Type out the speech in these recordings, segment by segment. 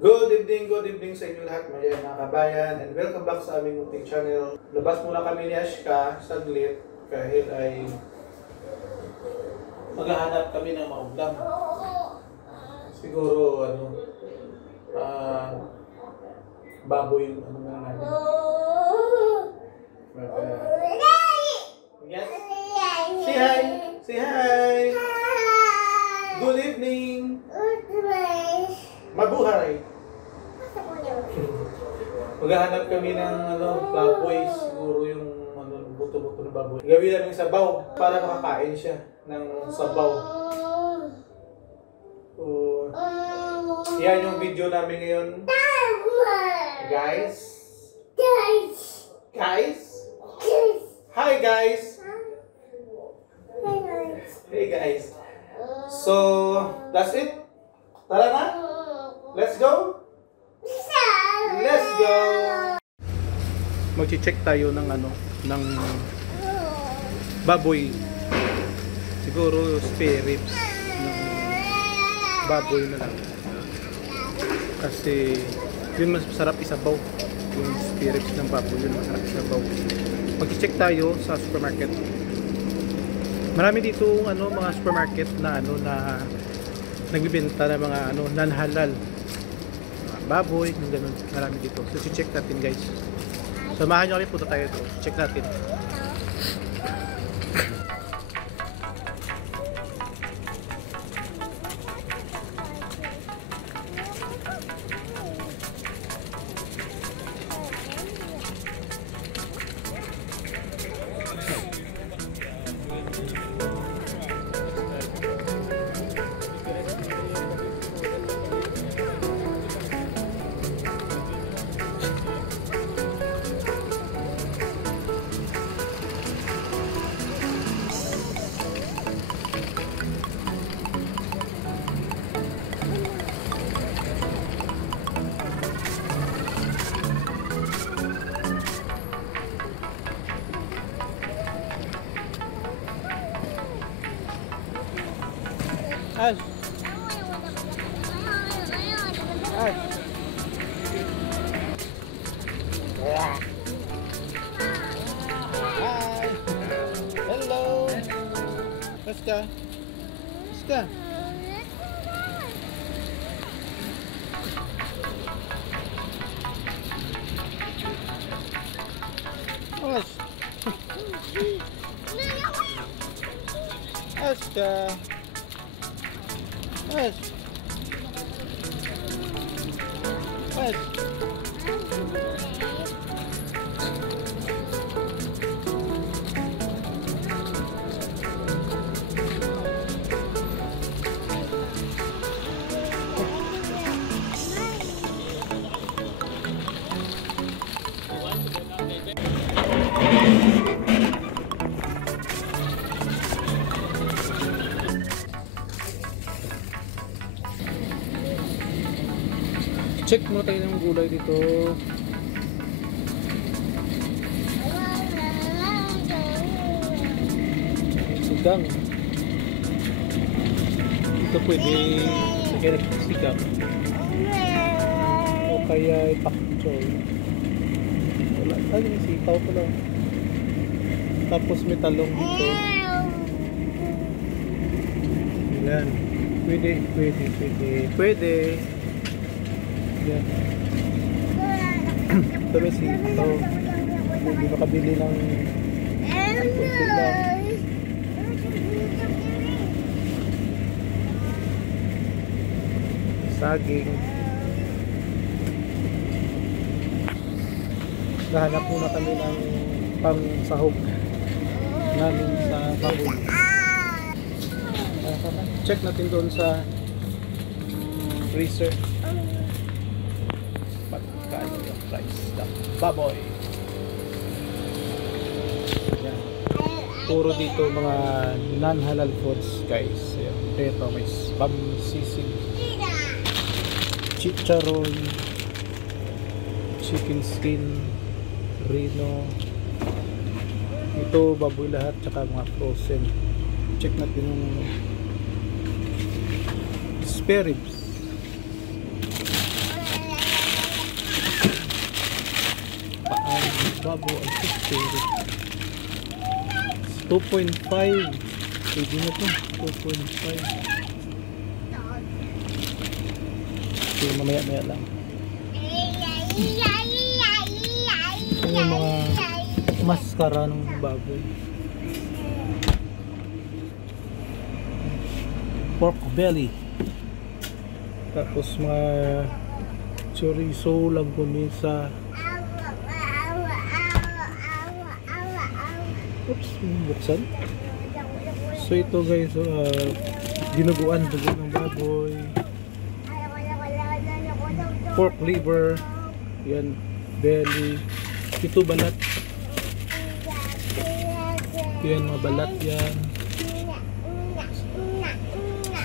Good evening sa inyo lahat mga kabayan, and welcome back sa aming munting channel. Labas muna kami ni Ashka saglit kahit ay maghahanap kami ng maulam. Siguro baboy ano na natin. Yes. Say hi. Say hi. Good evening. Mabuhay. Maghahanap kami ng baboy, siguro yung buto-buto ng baboy. Gawin namin sabaw para makakain siya ng sabaw. So, yan yung video namin ngayon. Guys. Hi guys. Hey guys. So, that's it. Tara na. Let's go. Let's go. Magche-check tayo ng ng baboy. Siguro spare ribs ng baboy na lang. Kasi yun mas masarap isabaw. Yung spare ribs ng baboy yun masarap isabaw. Magche-check tayo sa supermarket. Marami dito mga supermarket na na nagbebenta ng mga non-halal baboy, ng ganun. Marami dito. So, check natin guys. Samahan nyo kami, punta tayo dito. Check natin. Ash. Ash. Hi. Hello. Aska. Aska. Ash. Aska. Yes. Yes. Check muna tayo ng gulay dito. Sigang. Ito pwede lagyan ng sigang. O kaya pakchoy. Wala. Ay, may sitaw pala. Tapos may talong dito. Yan. Pwede. Yan. Ito may sitaw. Hindi makabili ng kunti lang. Saging. Nahanap muna kami ng pang-sahog namin sa baboy. Check natin doon sa freezer. Magkano yung price ng baboy. Yan. Puro dito mga non-halal foods guys. Ito may spam sisig, chicharon, chicken skin, rino. Ito baboy lahat, tsaka mga frozen. Check natin yung spare ribs. baboy ang spirit. 2.5. Pwede na to. 2.5. Okay, mamaya-maya lang. Ito yung mga maskara ng baboy. Pork belly. Tapos mga chorizo, langgonisa. Oops, buksan. So ito guys, dinuguan dugo ng baboy. Pork liver. Yan, belly. Ito balat. Yan, mga balat yan.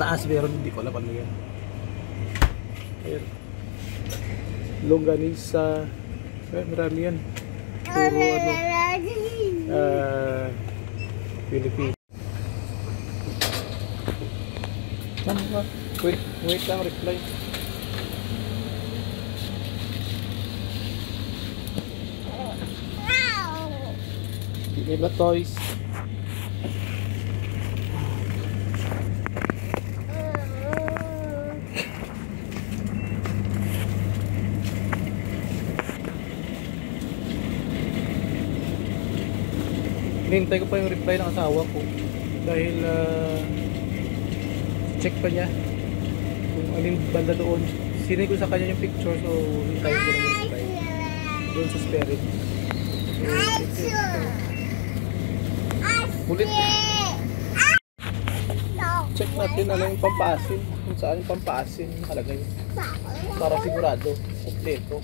Taas meron, hindi ko alam ano yan. Ayan. Longganisa. Marami yan. Puro ano. Philippines. Ano ba? Wait lang, reply. Hindi ba toys? Hinintay ko pa yung reply ng asawa ko dahil check pa niya kung alin banda doon. Sinay ko sa kanya yung picture, so hintayin ko lang yung reply doon sa spirit. Ulit. Check natin ano yung pampaasin, kung saan yung pampaasin nakalagay para sigurado kompleto.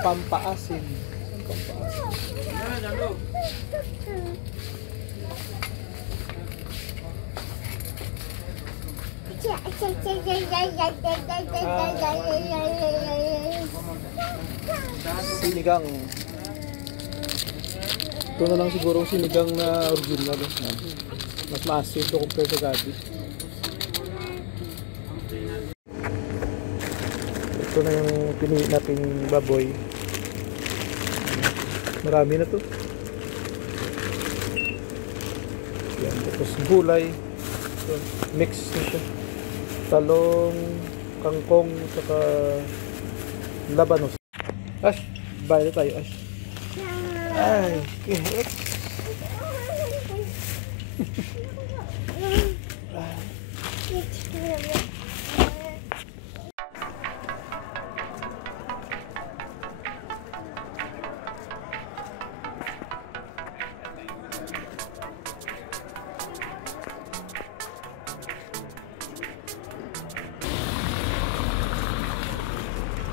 Pampaasin. Sinigang. Ito na lang siguro sinigang na original. Mas maasin ito compare sa gabi. Ito na yung pinili nating baboy. Marami na to. Yan, tapos gulay. So, mix nito. Talong, kangkong, saka labanos. Ash, bayo tayo, Ash. Ay, kihit.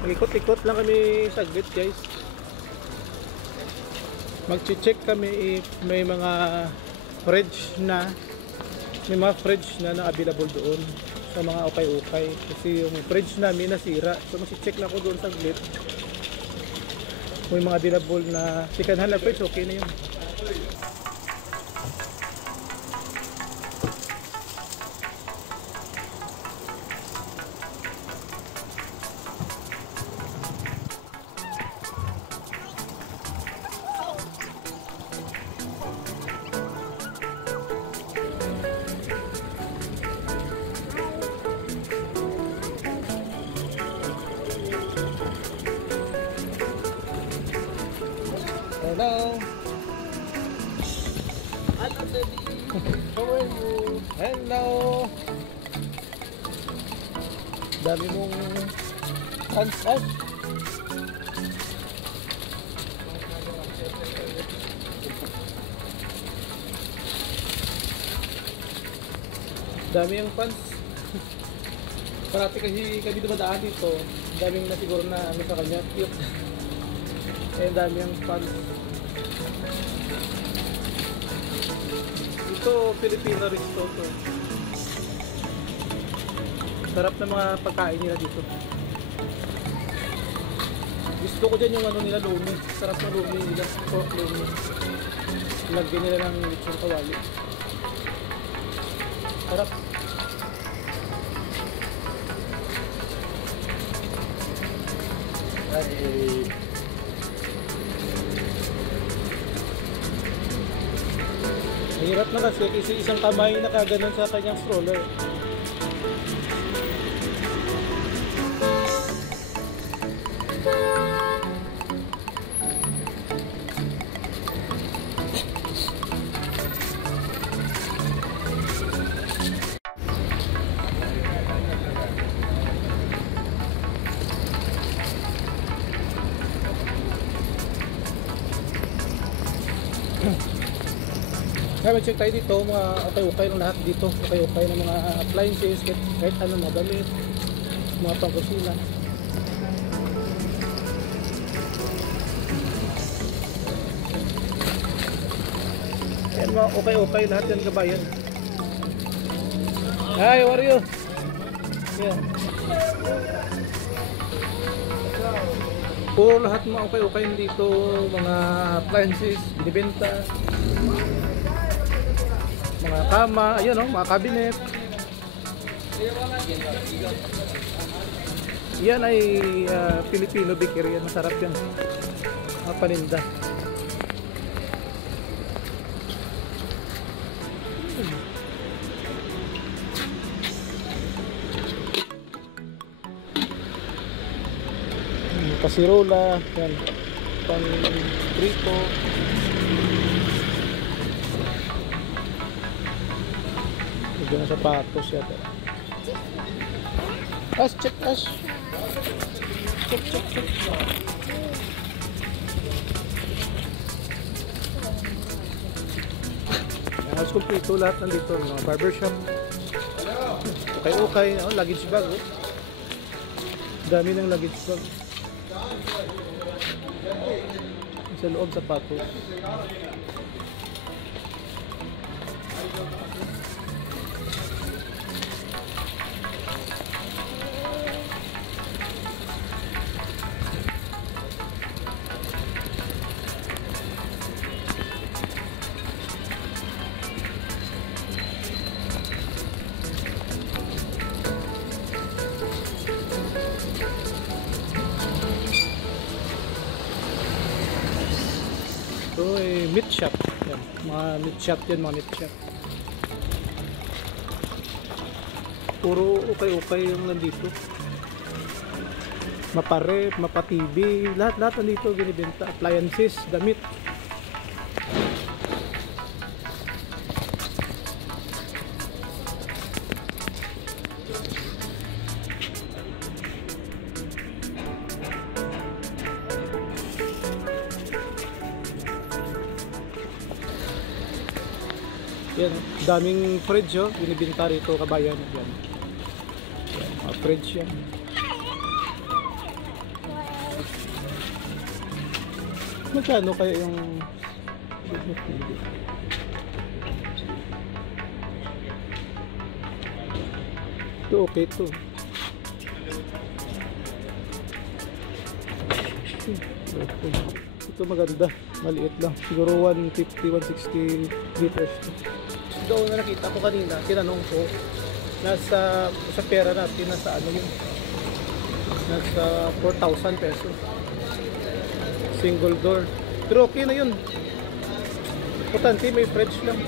Mag-ikot-ikot lang kami saglit guys. Mag-check kami if may mga fridge na available doon sa mga ukay-ukay. Kasi yung fridge namin nasira. So mag-check lang ako doon saglit. May mga available na second hand na fridge, okay na yun. Hello. Hello, baby. How are you? Hello. Dami mong sunset. Dami yung fans. Parati kasi kami dumadaan dito. Daming na siguro na ano sa kanya. Cute. Eh, dami yung fans. Ito, Filipino risotto. Sarap na mga pagkain nila dito. Gusto ko dyan yung ano nila, lomi. Sarap na lomi nila, pork lomi. Lagyan nila ng lechon kawali. Sarap. Mahirap na kasi isang kamay na kaganon sa kanyang stroller. Kaya check tayo dito, mga okay-okay ng lahat dito. Okay-okay ng mga appliances, kahit ano, mga damit, mga pangkusina. Yan mga okay-okay lahat yan kabayan. Hi, how are you? Yeah. Puro lahat mga okay-okay dito, mga appliances, binibenta. Mga kama, ayun o, mga cabinet. Yan ay Filipino bakery, masarap yan. Mga paninda. Kasirola, yan. Pang prito. Diyan sa sapatos yata. Ash, check, ash. Check. Halos kumpleto lahat nandito. Mga barbershop. Okay. Oh, luggage bag. Oh. Dami ng luggage bag. Sa loob sapatos. Ito ay meat shop. Yan. Mga meat shop yan, mga meat shop. Puro okay yung nandito. Maparep, mapa-TV, lahat nandito binibenta. Appliances, damit. Yan, daming fridge oh, binibenta rito kabayan. Yan. Yan, mga fridge yan. Magkano kaya yung ito? Okay to. Ito maganda, maliit lang, siguro 150, 160 liters. Doon na nakita ko kanina, tinanong ko, nasa sa pera natin, nasa ano yun, nasa 4,000 pesos. Single door. Pero okay na yun. Importante may fridge lang.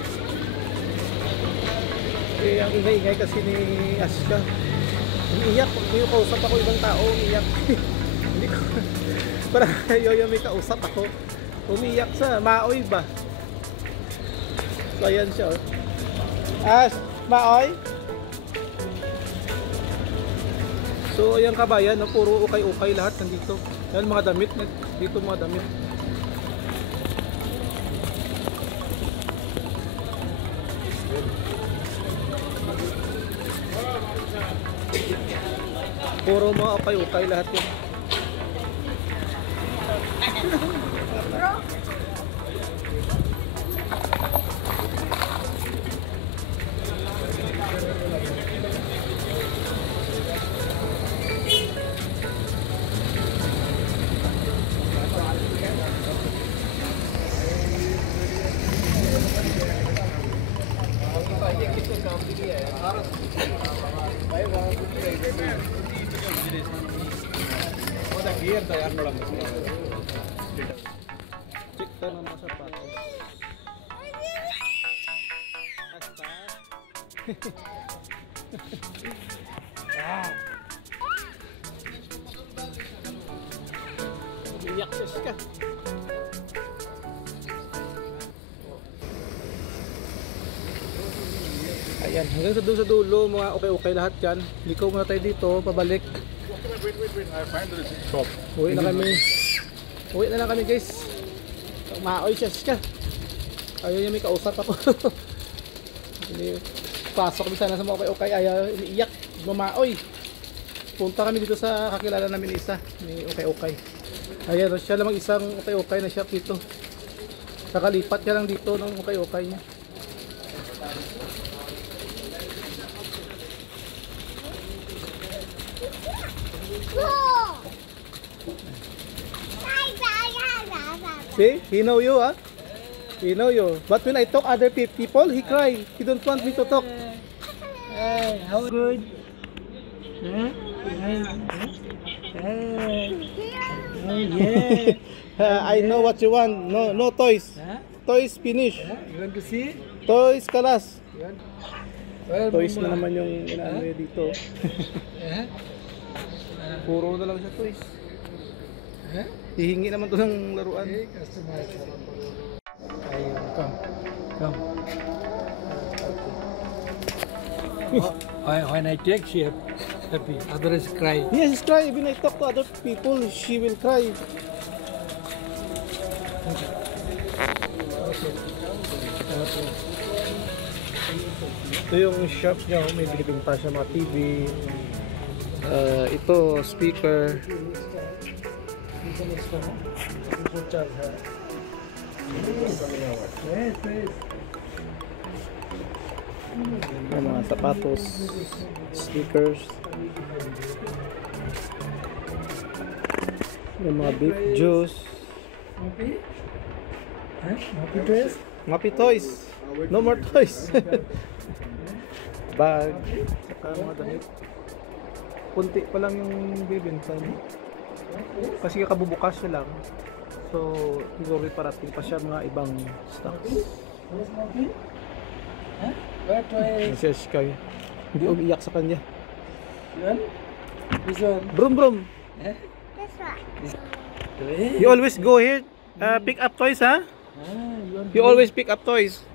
Eh, ang ingay-ingay kasi ni Aska. Umiiyak. May kausap ako ibang tao, umiiyak. Hindi ko. Parang yoyo may kausap ako. Umiiyak sa Maoy ba? So ayan siya. Maoy? So ayan kabayan, no? Puro ukay-ukay lahat nandito. Yan mga damit, dito mga damit. Puro mga ukay-ukay lahat yan. Check tayo ng mga sapatos. Hasta. Iyak ka. Ayan, hanggang sa doon sa dulo, mga okay lahat yan. Liko muna tayo dito, pabalik. Wait, I find that it's top. Uwi na kami. Uwi na lang kami guys. Maoy siya. Ayaw niya may kausap ako. Pasok kami sana sa mga okay. Ayaw umiiyak. Mamaoy. Punta kami dito sa kakilala namin isa. May okay. Ayan, siya lamang isang okay na shop dito. Kakalipat niya lang dito ng okay niya. See, he know you, huh? He know you. But when I talk other people, he cry. He don't want me to talk. Hey, how good? Huh? Yeah. I know what you want. No toys. Huh? Toys finish. Huh? You want to see? Toys kalas. You want? Well, Toys na Mama. naman yung inaano niya dito. Huh? Puro na lang siya toys. Huh? Hihingi naman to ng laruan. Hey, customer. Ayun, come. When I take, she happy. Others cry. Yes, she's cry. When I talk to other people, she will cry. Ito yung shop niya. May binibinta siya mga TV. Ito, speaker. Yung mga sapatos, sneakers, yung mga beef juice, Happy? Huh? Happy dress? Mapi toys. No more toys. Bag, saka mga damit. Kunti pa lang yung bibenta niya. Kasi kabubukas siya lang. So, siguro parating pa siya mga ibang stocks. Yes, Happy? Huh? What way? Kasi Sky, hindi umiiyak sa kanya. You want? This one? Brum. Huh? You always go here, pick up toys, ha? You want You always pick up toys.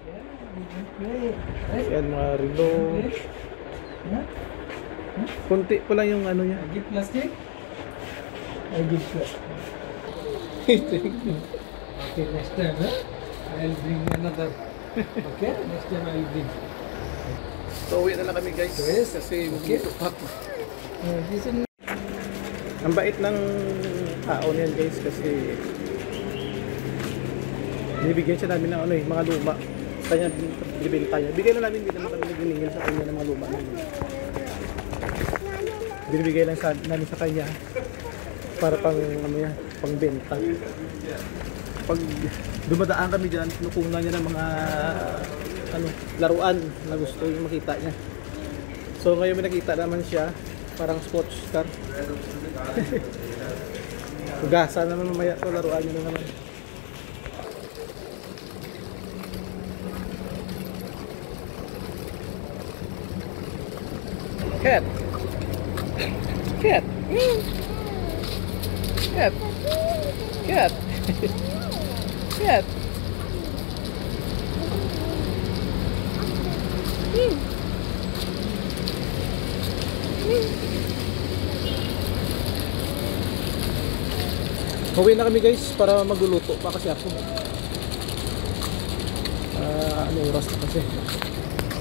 play? Yan, mga relo. Huh? Kunti pa lang yung ano niya. I give plastic? I give plastic. Okay, next time, huh? I'll bring another. Okay, next time I'll bring. So, uwi na lang kami guys. Yes. Kasi Okay. magtupak. This one. Ang bait ng tao niyan guys kasi binibigyan siya namin ng ano eh, mga luma. Kanya binibenta niya. Bigay na namin, hindi naman kami nagniningil sa kanya ng mga luma namin. Binibigay lang namin sa kanya para pang ano yan, pang benta. Pag dumadaan kami dyan, kinukunan niya ng mga ano, laruan na gusto yung makita niya. So ngayon may nakita naman siya, parang sports car. Ugasa naman mamaya to, laruan niya na naman. Cat. Cat. Cat. Cat. Cat. Uwi na kami guys para magluluto pa kasi ako. Ano oras na kasi?